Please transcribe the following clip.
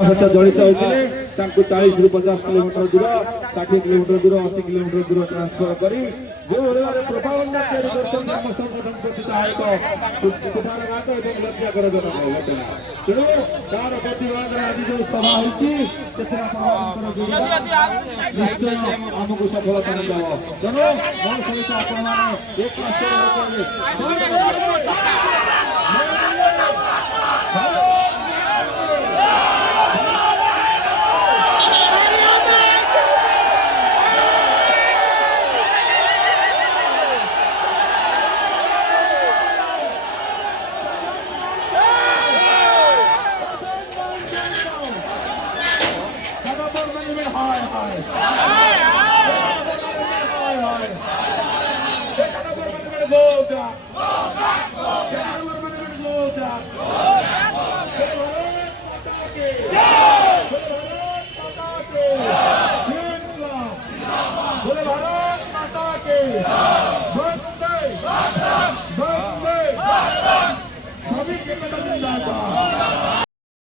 सहित जड़ित होते 40 ରୁ 50 किलोमीटर दूर 60 किलोमीटर दूर 80 किलोमीटर दूर ट्रांसफर कर जो प्रभावना तैयारी करछन हम संगठन प्रति एक कुठारघात एवं लज्जाकरजनक घटना तेणु तार प्रतिवाद आज जो सभा होती निश्चय आमको सफलता मिल तेणु मो सहित आपण एक भारत माता के